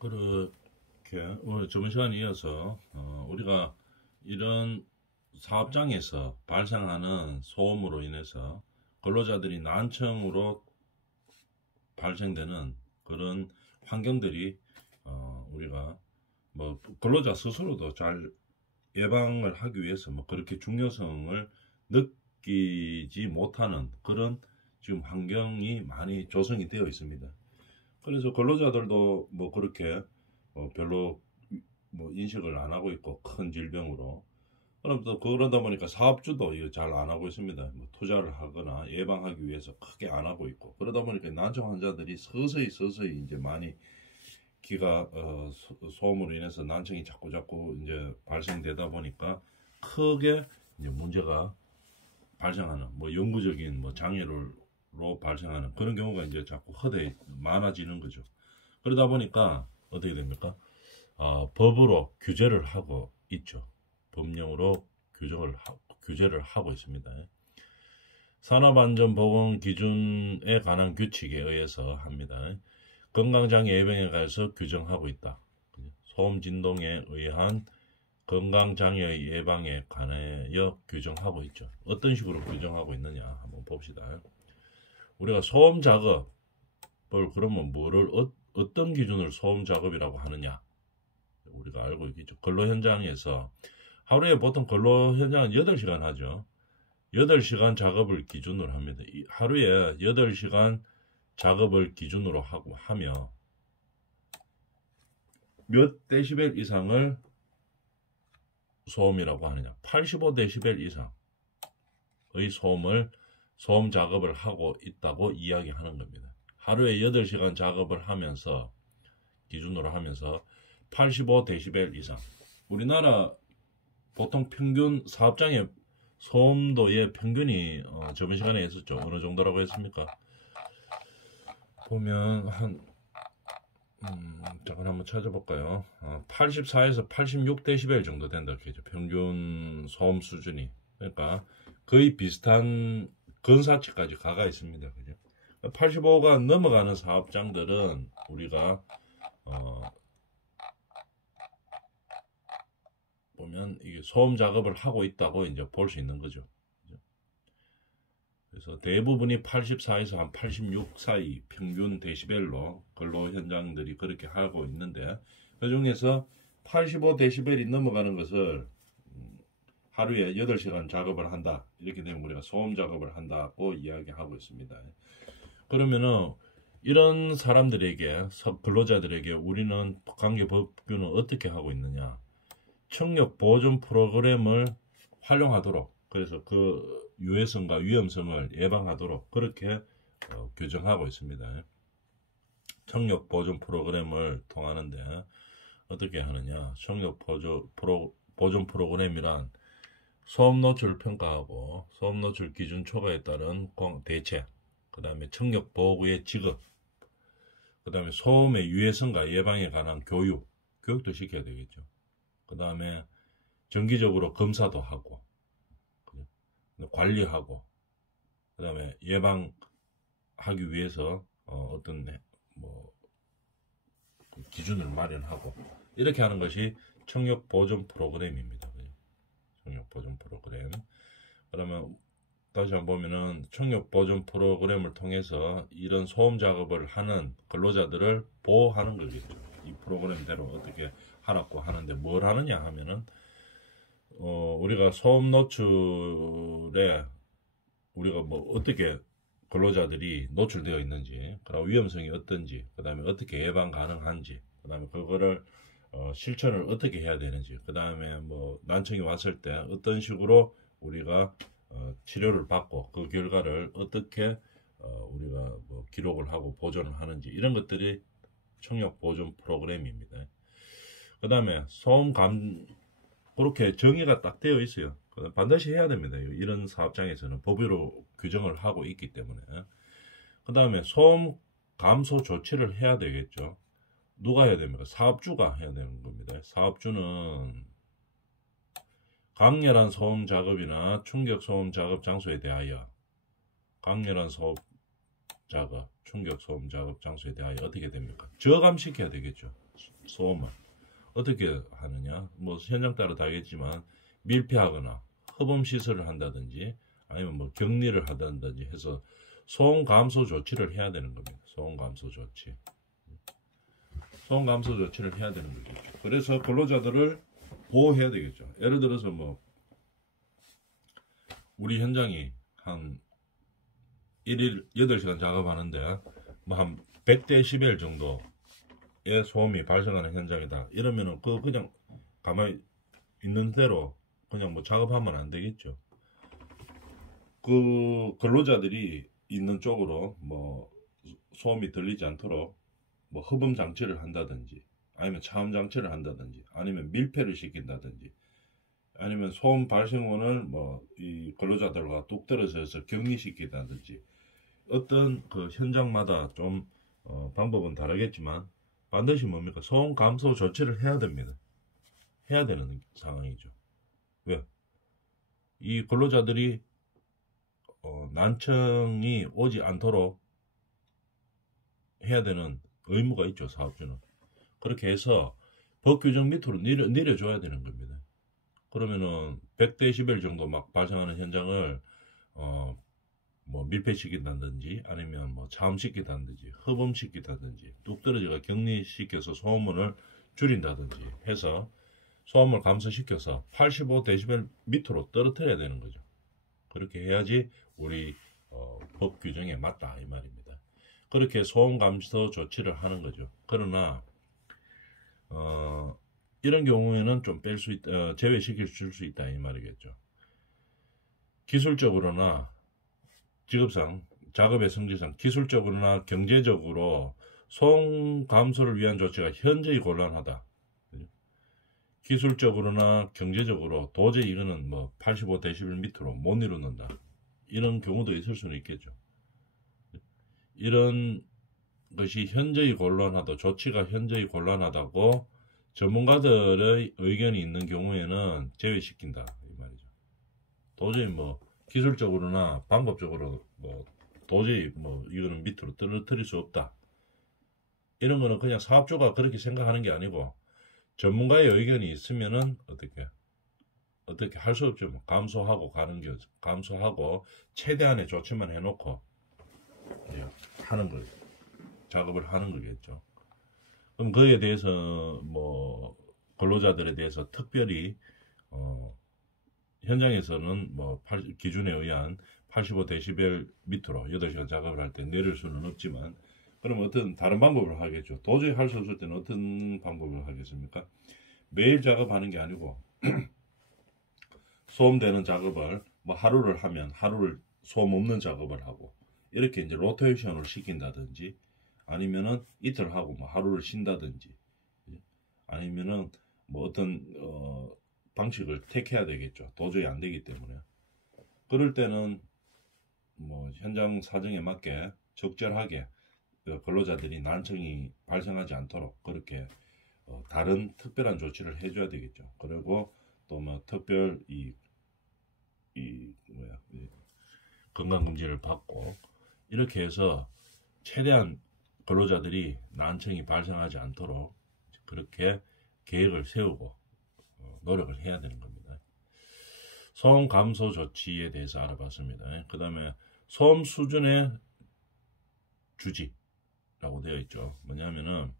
그렇게 오늘 저번 시간에 이어서 우리가 이런 사업장에서 발생하는 소음으로 인해서 근로자들이 난청으로 발생되는 그런 환경들이 우리가 뭐 근로자 스스로도 잘 예방을 하기 위해서 뭐 그렇게 중요성을 느끼지 못하는 그런 지금 환경이 많이 조성이 되어 있습니다. 그래서 근로자들도 뭐 그렇게 별로 뭐 인식을 안 하고 있고 큰 질병으로 그럼 또 그러다 보니까 사업주도 이거 잘 안 하고 있습니다. 뭐 투자를 하거나 예방하기 위해서 크게 안 하고 있고 그러다 보니까 난청 환자들이 서서히 이제 많이 기가 소음으로 인해서 난청이 자꾸 이제 발생되다 보니까 크게 이제 문제가 발생하는 뭐 영구적인 뭐 장애로 발생하는 그런 경우가 이제 자꾸 허대에 많아지는 거죠. 그러다 보니까 어떻게 됩니까? 법으로 규제를 하고 있죠. 법령으로 규제를 하고 있습니다. 산업안전보건기준에 관한 규칙에 의해서 합니다. 건강장애 예방에 관해서 규정하고 있다. 소음 진동에 의한 건강장애 예방에 관하여 규정하고 있죠. 어떤 식으로 규정하고 있느냐 한번 봅시다. 우리가 소음 작업을 그러면 어떤 기준을 소음 작업이라고 하느냐 우리가 알고 있겠죠. 근로 현장에서 하루에 보통 근로 현장은 8시간 하죠. 8시간 작업을 기준으로 합니다. 하루에 8시간 작업을 기준으로 하며 몇 데시벨 이상을 소음이라고 하느냐 85데시벨 이상의 소음 작업을 하고 있다고 이야기하는 겁니다. 하루에 8시간 작업을 하면서 기준으로 하면서 85데시벨 이상 우리나라 보통 평균 사업장의 소음도의 평균이 저번 시간에 했었죠. 어느 정도라고 했습니까? 보면 잠깐 한번 찾아볼까요? 84에서 86데시벨 정도 된다 그죠? 평균 소음 수준이. 그러니까 거의 비슷한 근사치까지 가가 있습니다. 그죠? 85가 넘어가는 사업장들은 우리가 보면 이게 소음 작업을 하고 있다고 이제 볼 수 있는 거죠. 그래서 대부분이 84에서 한 86 사이 평균 데시벨로 근로 현장들이 그렇게 하고 있는데 그 중에서 85데시벨이 넘어가는 것을 하루에 8시간 작업을 한다. 이렇게 되면 우리가 소음 작업을 한다고 이야기하고 있습니다. 그러면은 이런 사람들에게 근로자들에게 우리는 관계법규는 어떻게 하고 있느냐? 청력 보존 프로그램을 활용하도록 그래서 그 유해성과 위험성을 예방하도록 그렇게 규정하고 있습니다. 청력 보존 프로그램을 통하는데 어떻게 하느냐? 청력 보존 프로그램이란 소음 노출 평가하고 소음 노출 기준 초과에 따른 대책, 그 다음에 청력 보호구의 지급, 그 다음에 소음의 유해성과 예방에 관한 교육도 시켜야 되겠죠. 그 다음에 정기적으로 검사도 하고 관리하고 그 다음에 예방하기 위해서 어떤 뭐 기준을 마련하고 이렇게 하는 것이 청력 보존 프로그램입니다. 청력 보존 프로그램. 그러면 다시 한번 보면은 청력 보존 프로그램을 통해서 이런 소음 작업을 하는 근로자들을 보호하는 거겠죠. 이 프로그램대로 어떻게 하라고 하는데 뭘 하느냐 하면은 우리가 소음 노출에 우리가 뭐 어떻게 근로자들이 노출되어 있는지, 그다음 위험성이 어떤지, 그다음에 어떻게 예방 가능한지, 그다음에 그거를 실천을 어떻게 해야 되는지, 그다음에 뭐 난청이 왔을 때 어떤 식으로 우리가 치료를 받고 그 결과를 어떻게 우리가 뭐 기록을 하고 보존을 하는지 이런 것들이 청력 보존 프로그램입니다. 그다음에 그렇게 정의가 딱 되어 있어요. 반드시 해야 됩니다. 이런 사업장에서는 법으로 규정을 하고 있기 때문에. 그 다음에 소음 감소 조치를 해야 되겠죠. 누가 해야 됩니까? 사업주가 해야 되는 겁니다. 사업주는 강렬한 소음 작업이나 충격 소음 작업 장소에 대하여 강렬한 소음 작업, 충격 소음 작업 장소에 대하여 어떻게 됩니까? 저감시켜야 되겠죠. 소음을 어떻게 하느냐? 뭐 현장 따라 다르겠지만 밀폐하거나 흡음 시설을 한다든지 아니면 뭐 격리를 하든지 해서 소음 감소 조치를 해야 되는 겁니다. 소음 감소 조치. 소음 감소 조치를 해야 되는 거죠. 그래서 근로자들을 보호해야 되겠죠. 예를 들어서 뭐 우리 현장이 한 1일 8시간 작업하는데 뭐 한 100데시벨 정도의 소음이 발생하는 현장이다. 이러면은 그냥 가만히 있는 대로 그냥 뭐 작업하면 안 되겠죠. 그 근로자들이 있는 쪽으로 뭐 소음이 들리지 않도록 뭐 흡음 장치를 한다든지 아니면 차음 장치를 한다든지 아니면 밀폐를 시킨다든지 아니면 소음 발생원을 뭐 이 근로자들과 뚝 떨어져서 격리시킨다든지 어떤 그 현장마다 좀 방법은 다르겠지만 반드시 뭡니까? 소음 감소 조치를 해야 됩니다. 해야 되는 상황이죠. 왜? 이 근로자들이 난청이 오지 않도록 해야 되는 의무가 있죠. 사업주는. 그렇게 해서 법 규정 밑으로 내려줘야 되는 겁니다. 그러면은 100데시벨 정도 막 발생하는 현장을 뭐 밀폐시킨다든지 아니면 뭐 차음시킨다든지 흡음시킨다든지 뚝 떨어져가 격리시켜서 소음을 줄인다든지 해서 소음을 감소시켜서 85데시벨 밑으로 떨어뜨려야 되는 거죠. 그렇게 해야지 우리 법 규정에 맞다 이 말입니다. 그렇게 소음 감소 조치를 하는 거죠. 그러나 이런 경우에는 좀 뺄 수 있다, 제외시킬 수 있다 이 말이겠죠. 기술적으로나 직업상 작업의 성질상 기술적으로나 경제적으로 소음 감소를 위한 조치가 현저히 곤란하다. 기술적으로나 경제적으로 도저히 이거는 뭐 85데시벨 밑으로 못 이루는다. 이런 경우도 있을 수는 있겠죠. 이런 것이 현저히 곤란하다, 조치가 현저히 곤란하다고 전문가들의 의견이 있는 경우에는 제외시킨다 이 말이죠. 도저히 뭐 기술적으로나 방법적으로 뭐 도저히 뭐 이거는 밑으로 떨어뜨릴 수 없다. 이런 거는 그냥 사업주가 그렇게 생각하는 게 아니고 전문가의 의견이 있으면은 어떻게 할 수 없죠. 뭐 감소하고 가는 게 감소하고 최대한의 조치만 해놓고 하는 거 작업을 하는 거겠죠. 그럼 그에 대해서 뭐 근로자들에 대해서 특별히 현장에서는 뭐 기준에 의한 85데시벨 밑으로 8시간 작업을 할 때 내릴 수는 없지만 그럼 어떤 다른 방법을 하겠죠. 도저히 할 수 없을 때는 어떤 방법을 하겠습니까? 매일 작업하는 게 아니고 소음되는 작업을 뭐 하루를 하면 하루를 소음 없는 작업을 하고 이렇게 이제 로테이션을 시킨다든지 아니면은 이틀 하고 뭐 하루를 쉰다든지 아니면은 뭐 어떤 방식을 택해야 되겠죠. 도저히 안 되기 때문에. 그럴 때는 뭐 현장 사정에 맞게 적절하게 근로자들이 난청이 발생하지 않도록 그렇게 다른 특별한 조치를 해줘야 되겠죠. 그리고 또 뭐 특별 건강검진을 받고 이렇게 해서 최대한 근로자들이 난청이 발생하지 않도록 그렇게 계획을 세우고 노력을 해야 되는 겁니다. 소음 감소 조치에 대해서 알아봤습니다. 그 다음에 소음 수준의 주지라고 되어 있죠. 뭐냐면은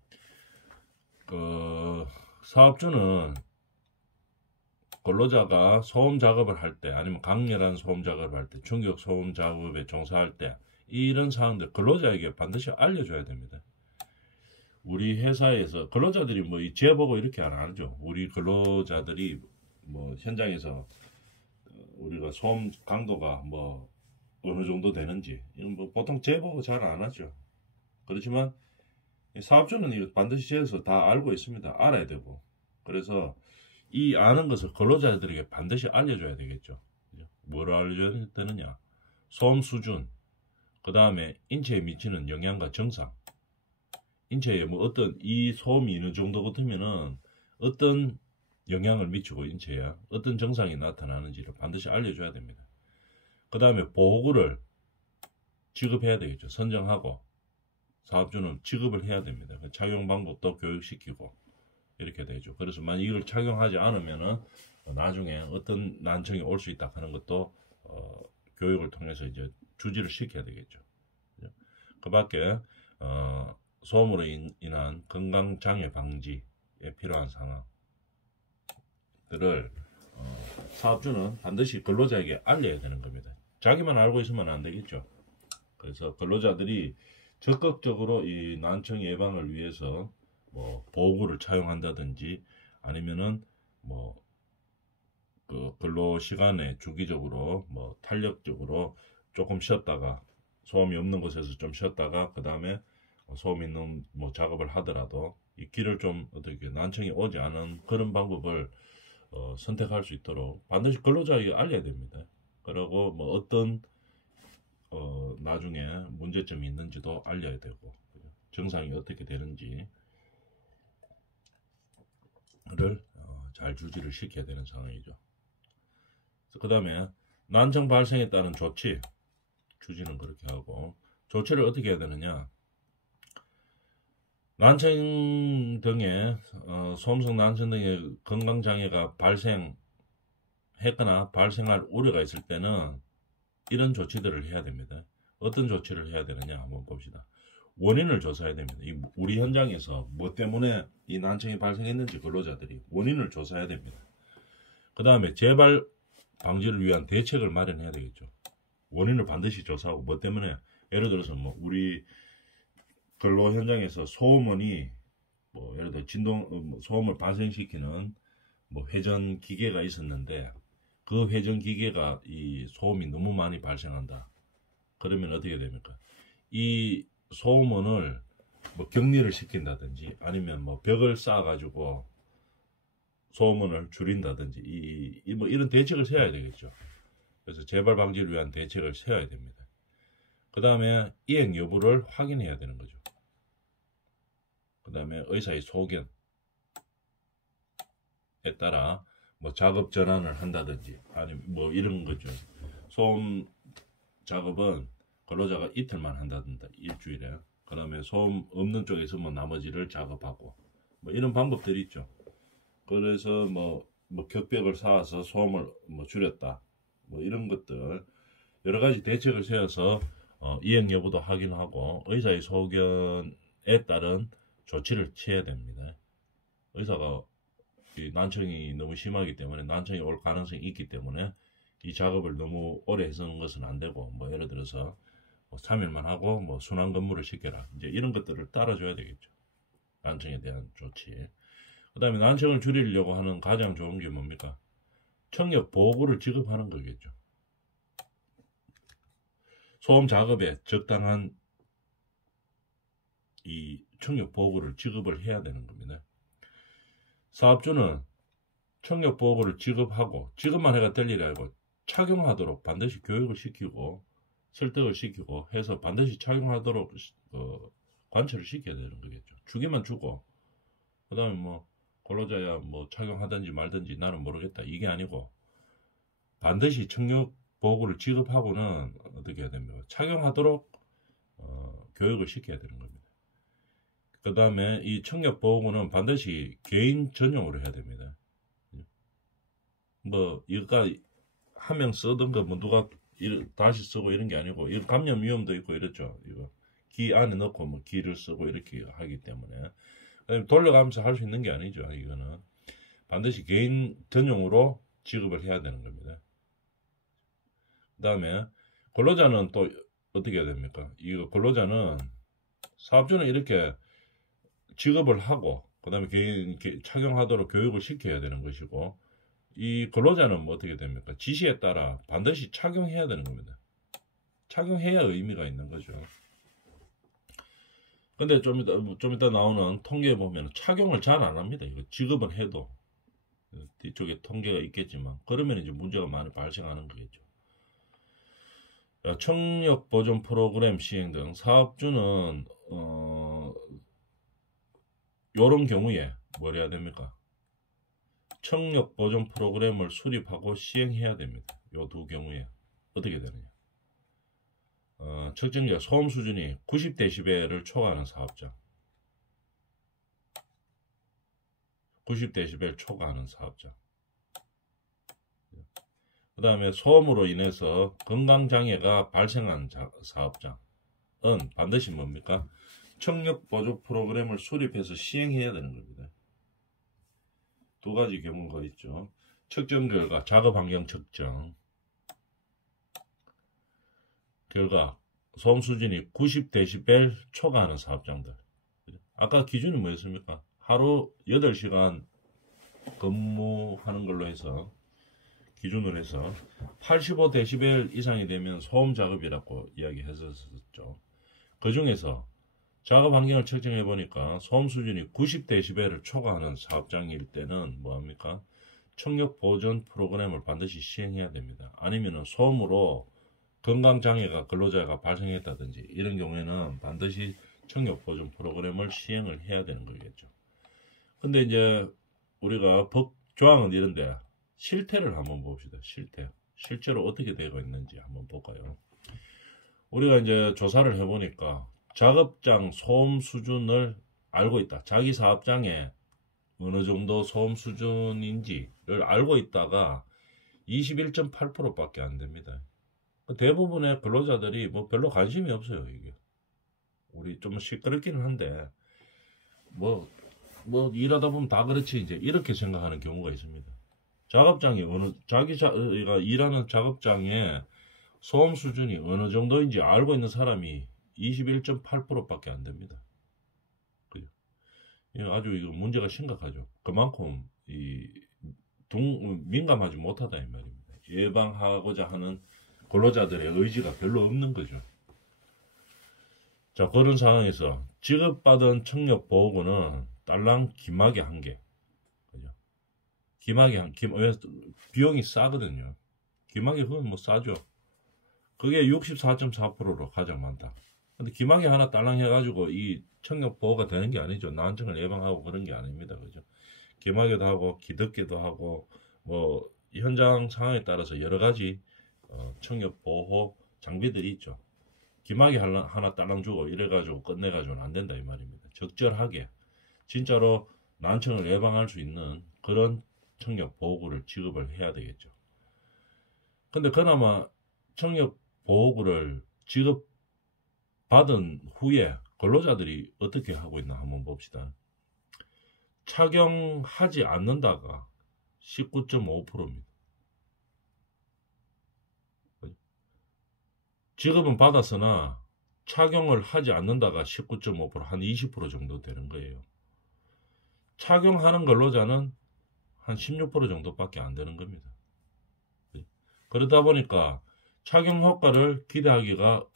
그 사업주는 근로자가 소음 작업을 할 때 아니면 강렬한 소음 작업을 할 때 충격 소음 작업에 종사할 때 이런 사항들 근로자에게 반드시 알려줘야 됩니다. 우리 회사에서 근로자들이 뭐 제보고 이렇게 안 하죠. 우리 근로자들이 뭐 현장에서 우리가 소음 강도가 뭐 어느 정도 되는지 이건 뭐 보통 제보고 잘 안 하죠. 그렇지만 사업주는 이거 반드시 제에서 다 알고 있습니다. 알아야 되고 그래서 이 아는 것을 근로자들에게 반드시 알려줘야 되겠죠. 뭐를 알려줘야 되느냐? 소음 수준, 그 다음에 인체에 미치는 영향과 증상, 인체에 뭐 어떤 이 소음이 어느 정도 같으면은 어떤 영향을 미치고 인체에 어떤 증상이 나타나는지를 반드시 알려줘야 됩니다. 그 다음에 보호구를 지급해야 되겠죠. 선정하고 사업주는 지급을 해야 됩니다. 착용 방법도 교육시키고 이렇게 되죠. 그래서 만약 이걸 착용하지 않으면은 나중에 어떤 난청이 올 수 있다 하는 것도 교육을 통해서 이제 주지를 시켜야 되겠죠. 그 밖에 소음으로 인한 건강장애 방지에 필요한 상황들을 사업주는 반드시 근로자에게 알려야 되는 겁니다. 자기만 알고 있으면 안 되겠죠. 그래서 근로자들이 적극적으로 이 난청 예방을 위해서 뭐 보호구를 착용한다든지 아니면은 뭐 그 근로 시간에 주기적으로 뭐 탄력적으로 조금 쉬었다가 소음이 없는 곳에서 좀 쉬었다가 그 다음에 소음 있는 뭐 작업을 하더라도 이 길을 좀 어떻게 난청이 오지 않은 그런 방법을 선택할 수 있도록 반드시 근로자에게 알려야 됩니다. 그리고 뭐 어떤 나중에 문제점이 있는지도 알려야 되고 증상이 어떻게 되는지를 잘 주지를 시켜야 되는 상황이죠. 그 다음에 난청 발생에 따른 조치 주지는 그렇게 하고 조치를 어떻게 해야 되느냐. 난청 등의 소음성 난청 등의 건강장애가 발생했거나 발생할 우려가 있을 때는 이런 조치들을 해야 됩니다. 어떤 조치를 해야 되느냐 한번 봅시다. 원인을 조사해야 됩니다. 우리 현장에서 뭐 때문에 이 난청이 발생했는지 근로자들이 원인을 조사해야 됩니다. 그 다음에 재발 방지를 위한 대책을 마련해야 되겠죠. 원인을 반드시 조사하고 뭐 때문에 예를 들어서 뭐 우리 근로 현장에서 소음원이 뭐 예를 들어 소음을 발생시키는 뭐 회전 기계가 있었는데 그 회전 기계가 이 소음이 너무 많이 발생한다. 그러면 어떻게 됩니까? 이 소음원을 뭐 격리를 시킨다든지 아니면 뭐 벽을 쌓아가지고 소음원을 줄인다든지 뭐 이런 대책을 세워야 되겠죠. 그래서 재발 방지를 위한 대책을 세워야 됩니다. 그 다음에 이행 여부를 확인해야 되는 거죠. 그 다음에 의사의 소견에 따라 뭐 작업 전환을 한다든지 아니면 뭐 이런 거죠. 소음 작업은 근로자가 이틀만 한다든지 일주일에. 그 다음에 소음 없는 쪽에서 뭐 나머지를 작업하고 뭐 이런 방법들이 있죠. 그래서 뭐 격벽을 쌓아서 소음을 뭐 줄였다. 뭐 이런 것들 여러 가지 대책을 세워서 이행 여부도 확인하고 의사의 소견에 따른 조치를 취해야 됩니다. 의사가 이 난청이 너무 심하기 때문에 난청이 올 가능성이 있기 때문에 이 작업을 너무 오래 해서는 것은 안 되고 뭐 예를 들어서 뭐 3일만 하고 뭐 순환 근무를 시켜라. 이제 이런 것들을 따라줘야 되겠죠. 난청에 대한 조치. 그 다음에 난청을 줄이려고 하는 가장 좋은 게 뭡니까? 청력 보호구를 지급하는 거겠죠. 소음 작업에 적당한 이 청력 보호구를 지급을 해야 되는 겁니다. 사업주는 청력 보호구를 지급하고 지급만 해가 될 일이 아니고 착용하도록 반드시 교육을 시키고 설득을 시키고 해서 반드시 착용하도록 관철을 시켜야 되는 거겠죠. 주기만 주고 그 다음에 뭐 근로자야 뭐 착용하든지 말든지 나는 모르겠다 이게 아니고 반드시 청력 보호구를 지급하고는 어떻게 해야 됩니까? 착용하도록 교육을 시켜야 되는 겁니다. 그 다음에 이 청력 보호구는 반드시 개인 전용으로 해야 됩니다. 뭐 이거 한 명 쓰던 거 뭐 누가 다시 쓰고 이런 게 아니고 이거 감염 위험도 있고 이렇죠. 이거 귀 안에 넣고 뭐 귀를 쓰고 이렇게 하기 때문에 돌려가면서 할 수 있는 게 아니죠. 이거는 반드시 개인 전용으로 지급을 해야 되는 겁니다. 그 다음에 근로자는 또 어떻게 해야 됩니까? 이거 근로자는 사업주는 이렇게 지급을 하고 그 다음에 개인 착용하도록 교육을 시켜야 되는 것이고 이 근로자는 뭐 어떻게 됩니까? 지시에 따라 반드시 착용해야 되는 겁니다. 착용해야 의미가 있는 거죠. 근데 좀 이따 나오는 통계에 보면 착용을 잘 안 합니다. 이거 지급은 해도 뒤쪽에 통계가 있겠지만 그러면 이제 문제가 많이 발생하는 거겠죠. 청력 보존 프로그램 시행 등 사업주는 이런 경우에 뭘 해야 됩니까? 청력 보존 프로그램을 수립하고 시행해야 됩니다. 이 두 경우에 어떻게 되느냐? 측정자 소음 수준이 90dB를 초과하는 사업장. 90dB 초과하는 사업장. 그 다음에 소음으로 인해서 건강장애가 발생한 사업장은 반드시 뭡니까? 청력보조 프로그램을 수립해서 시행해야 되는 겁니다. 두 가지 경우가 있죠. 측정 결과, 작업환경 측정 결과 소음 수준이 90dB 초과하는 사업장들. 아까 기준이 뭐였습니까? 하루 8시간 근무하는 걸로 해서 기준으로 해서 85dB 이상이 되면 소음 작업이라고 이야기했었죠. 그 중에서 작업 환경을 측정해 보니까 소음 수준이 90dB를 초과하는 사업장일 때는 뭐합니까? 청력 보전 프로그램을 반드시 시행해야 됩니다. 아니면 소음으로 건강장애가 근로자가 발생했다든지 이런 경우에는 반드시 청력 보전 프로그램을 시행을 해야 되는 거겠죠. 근데 이제 우리가 법 조항은 이런데 실태를 한번 봅시다. 실제로 어떻게 되고 있는지 한번 볼까요? 우리가 이제 조사를 해보니까 작업장 소음 수준을 알고 있다. 자기 사업장에 어느 정도 소음 수준인지를 알고 있다가 21.8%밖에 안 됩니다. 대부분의 근로자들이 뭐 별로 관심이 없어요. 이게 우리 좀 시끄럽기는 한데 뭐 일하다 보면 다 그렇지 이제 이렇게 생각하는 경우가 있습니다. 작업장이 자기가 일하는 작업장에 소음 수준이 어느 정도인지 알고 있는 사람이 21.8%밖에 안 됩니다. 그죠? 아주 이거 문제가 심각하죠. 그만큼 민감하지 못하다 이 말입니다. 예방하고자 하는 근로자들의 의지가 별로 없는 거죠. 자, 그런 상황에서 지급받은 청력보호구는 딸랑 기막에 1개. 그죠? 비용이 싸거든요. 기막에 그건 뭐 싸죠. 그게 64.4%로 가장 많다. 근데 기막에 하나 딸랑 해가지고 이 청력보호가 되는 게 아니죠. 난청을 예방하고 그런 게 아닙니다. 그죠? 기막에도 하고 기득기도 하고 뭐 현장 상황에 따라서 여러 가지 청력보호 장비들이 있죠. 기막에 하나 딸랑 주고 이래가지고 끝내가지고는 안 된다 이 말입니다. 적절하게 진짜로 난청을 예방할 수 있는 그런 청력보호구를 지급을 해야 되겠죠. 근데 그나마 청력보호구를 지급받은 후에 근로자들이 어떻게 하고 있나 한번 봅시다. 착용하지 않는다가 19.5%입니다. 지급은 받았으나 착용을 하지 않는다가 19.5%, 한 20% 정도 되는 거예요. 착용하는 근로자는 한 16% 정도밖에 안 되는 겁니다. 그러다 보니까 착용 효과를 기대하기가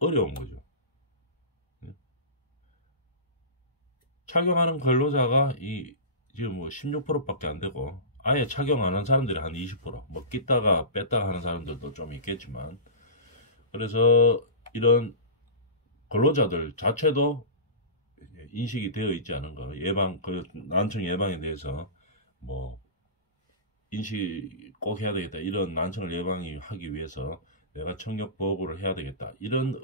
어려운 거죠. 착용하는 근로자가 지금 뭐 16%밖에 안 되고 아예 착용 안 하는 사람들이 한 20%, 뭐 끼다가 뺐다가 하는 사람들도 좀 있겠지만, 그래서 이런 근로자들 자체도 인식이 되어 있지 않은 거, 난청 예방에 대해서 뭐 인식 꼭 해야 되겠다, 이런 난청을 예방하기 위해서 내가 청력 보호구를 해야 되겠다, 이런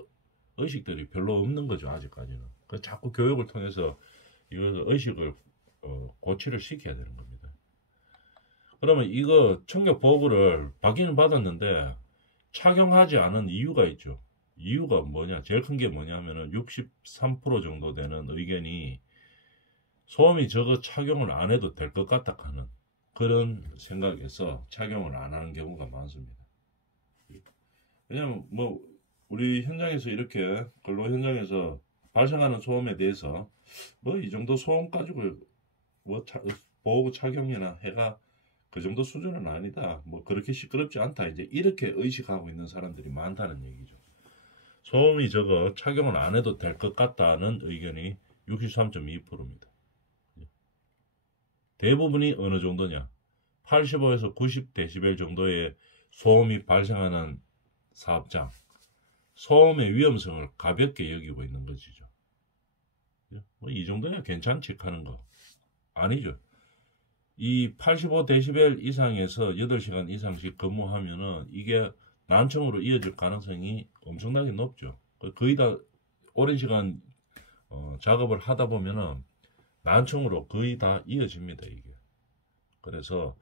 의식들이 별로 없는 거죠. 아직까지는. 그래서 자꾸 교육을 통해서 이걸 의식을 고치를 시켜야 되는 겁니다. 그러면 이거 청력 보호구를 받기는 받았는데 착용하지 않은 이유가 있죠. 이유가 뭐냐? 제일 큰 게 뭐냐면은 63% 정도 되는 의견이 소음이 적어 착용을 안 해도 될 것 같다 하는 그런 생각에서 착용을 안 하는 경우가 많습니다. 왜냐면 뭐 우리 현장에서 이렇게 근로 현장에서 발생하는 소음에 대해서 뭐 이 정도 소음 가지고 뭐 보호구 착용이나 해가 그 정도 수준은 아니다, 뭐 그렇게 시끄럽지 않다, 이제 이렇게 의식하고 있는 사람들이 많다는 얘기죠. 소음이 적어 착용을 안 해도 될 것 같다는 의견이 63.2%입니다. 대부분이 어느 정도냐? 85에서 90dB 정도의 소음이 발생하는 사업장, 소음의 위험성을 가볍게 여기고 있는 것이죠. 뭐 이 정도야 괜찮지 하는 거 아니죠. 이 85dB 이상에서 8시간 이상씩 근무하면은 이게 난청으로 이어질 가능성이 엄청나게 높죠. 거의 다 오랜 시간 작업을 하다 보면은 난청으로 거의 다 이어집니다, 이게. 그래서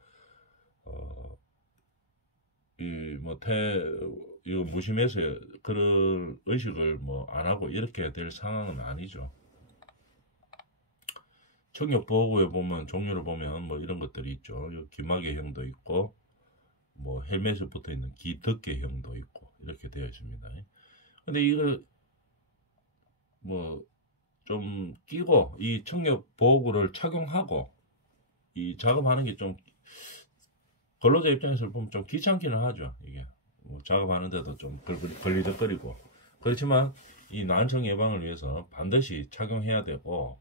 이거 무심해서 그런 의식을 뭐 안 하고 이렇게 될 상황은 아니죠. 청력보호구에 보면 종류를 보면 뭐 이런 것들이 있죠. 기마개형도 있고 뭐 헬멧에 붙어 있는 기덕개형도 있고 이렇게 되어 있습니다. 근데 이거 뭐 좀 끼고 이 청력보호구를 착용하고 이 작업하는 게 좀 근로자 입장에서 보면 좀 귀찮기는 하죠. 이게 뭐 작업하는데도 좀 걸리적거리고 그렇지만 이 난청 예방을 위해서 반드시 착용해야 되고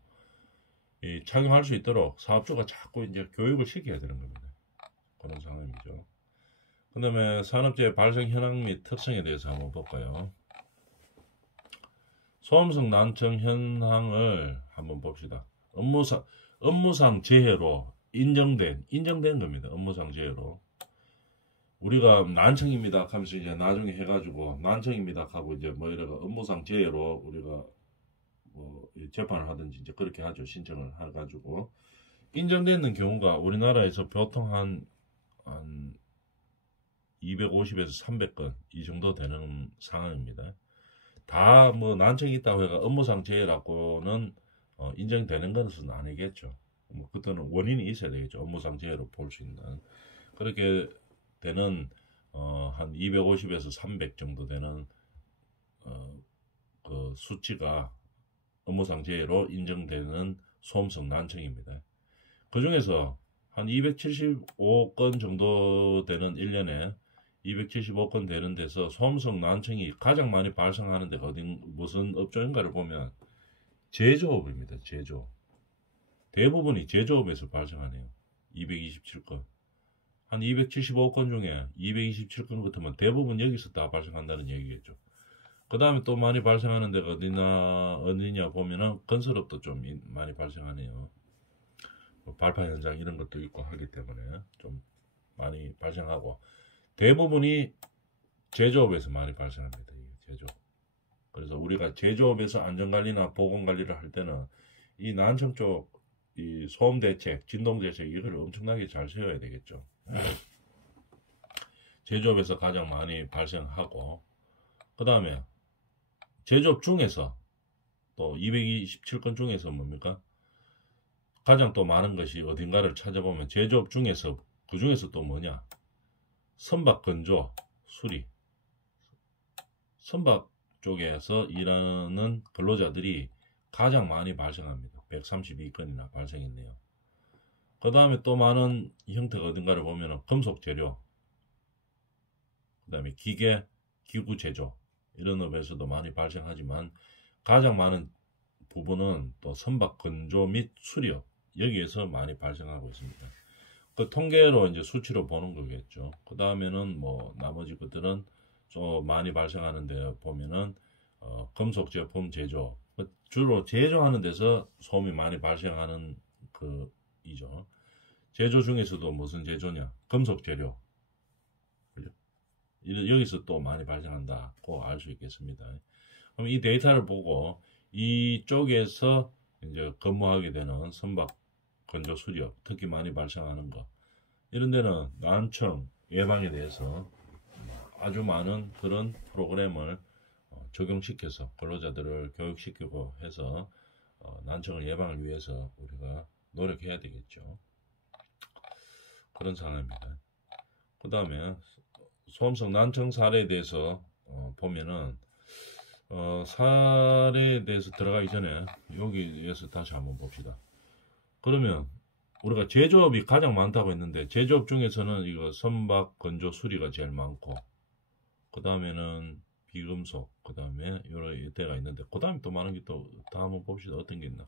이 착용할 수 있도록 사업주가 자꾸 이제 교육을 시켜야 되는 겁니다. 그런 상황이죠. 그 다음에 산업재해 발생 현황 및 특성에 대해서 한번 볼까요? 소음성 난청 현황을 한번 봅시다. 업무상 재해로 인정된 겁니다. 업무상 재해로. 우리가 난청입니다 하면서 이제 나중에 해가지고 난청입니다 하고 이제 뭐 이래가 업무상 재해로 우리가 뭐 재판을 하든지 이제 그렇게 하죠. 신청을 해가지고 인정되는 경우가 우리나라에서 보통 한 250에서 300건 이 정도 되는 상황입니다. 다 뭐 난청이 있다고 해가 업무상 재해라고는 인정되는 것은 아니겠죠. 뭐 그때는 원인이 있어야 되겠죠. 업무상 재해로 볼 수 있는 그렇게 되는 한 250에서 300 정도 되는 그 수치가 업무상 재해로 인정되는 소음성 난청입니다. 그 중에서 한 275건 정도 되는 1년에 275건 되는 데서 소음성 난청이 가장 많이 발생하는 데가 무슨 업종인가를 보면 제조업입니다. 제조업. 대부분이 제조업에서 발생하네요. 227건. 한 275건 중에 227건 같으면 대부분 여기서 다 발생한다는 얘기겠죠. 그 다음에 또 많이 발생하는 데가 어디냐 보면은 건설업도 좀 많이 발생하네요. 뭐 발파 현장 이런 것도 있고 하기 때문에 좀 많이 발생하고 대부분이 제조업에서 많이 발생합니다. 제조업. 그래서 우리가 제조업에서 안전관리나 보건관리를 할 때는 이 난청 쪽 이 소음 대책, 진동 대책 이걸 엄청나게 잘 세워야 되겠죠. 제조업에서 가장 많이 발생하고 그 다음에 제조업 중에서 또 227건 중에서 뭡니까? 가장 또 많은 것이 어딘가를 찾아보면 제조업 중에서 그 중에서 또 뭐냐? 선박 건조, 수리. 선박 쪽에서 일하는 근로자들이 가장 많이 발생합니다. 132건이나 발생했네요. 그 다음에 또 많은 형태가 어딘가를 보면 금속 재료, 그 다음에 기계, 기구 제조 이런 업에서도 많이 발생하지만 가장 많은 부분은 또 선박 건조 및 수리업 여기에서 많이 발생하고 있습니다. 그 통계로 이제 수치로 보는 거겠죠. 그 다음에는 뭐 나머지 것들은 좀 많이 발생하는데 보면은 금속 제품 제조 주로 제조하는 데서 소음이 많이 발생하는 이죠. 제조 중에서도 무슨 제조냐? 금속 재료. 여기서 또 많이 발생한다고 알 수 있겠습니다. 그럼 이 데이터를 보고 이쪽에서 이제 근무하게 되는 선박 건조 수리업 특히 많이 발생하는 거 이런 데는 난청 예방에 대해서 아주 많은 그런 프로그램을 적용시켜서 근로자들을 교육시키고 해서 난청을 예방을 위해서 우리가 노력해야 되겠죠. 그런 상황입니다. 그 다음에 소음성 난청 사례에 대해서 보면은 사례에 대해서 들어가기 전에 여기에서 다시 한번 봅시다. 그러면 우리가 제조업이 가장 많다고 했는데 제조업 중에서는 이거 선박 건조 수리가 제일 많고 그 다음에는 비금속 그 다음에 여러 대가 있는데 그 다음에 또 많은 게 또 다 한번 봅시다. 어떤 게 있나.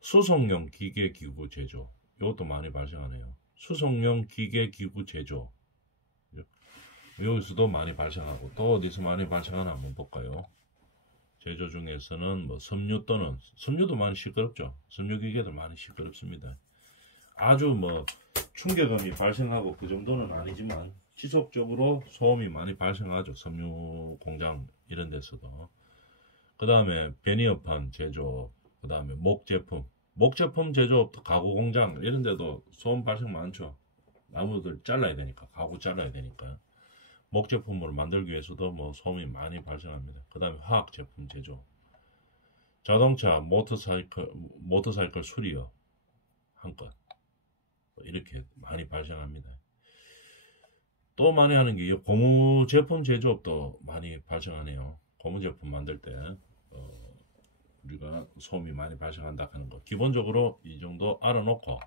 수송용 기계 기구 제조 이것도 많이 발생하네요. 수송용 기계 기구 제조 여기서도 많이 발생하고 또 어디서 많이 발생하나 한번 볼까요. 제조 중에서는 뭐 섬유 또는 섬유도 많이 시끄럽죠. 섬유 기계도 많이 시끄럽습니다. 아주 뭐 충격음이 발생하고 그 정도는 아니지만 지속적으로 소음이 많이 발생하죠. 섬유 공장 이런 데서도. 그 다음에 베니어판 제조, 그 다음에 목 제품, 목제품 제조업, 가구 공장 이런 데도 소음 발생 많죠. 나무들 잘라야 되니까, 가구 잘라야 되니까. 목제품을 만들기 위해서도 뭐 소음이 많이 발생합니다. 그 다음에 화학 제품 제조, 자동차, 모터사이클 수리업 한 건, 이렇게 많이 발생합니다. 또 많이 하는 게 고무 제품 제조업도 많이 발생하네요. 고무 제품 만들 때 우리가 소음이 많이 발생한다 하는 거, 기본적으로 이 정도 알아놓고,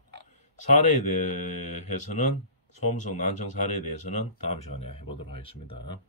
사례에 대해서는, 소음성 난청 사례에 대해서는 다음 시간에 해보도록 하겠습니다.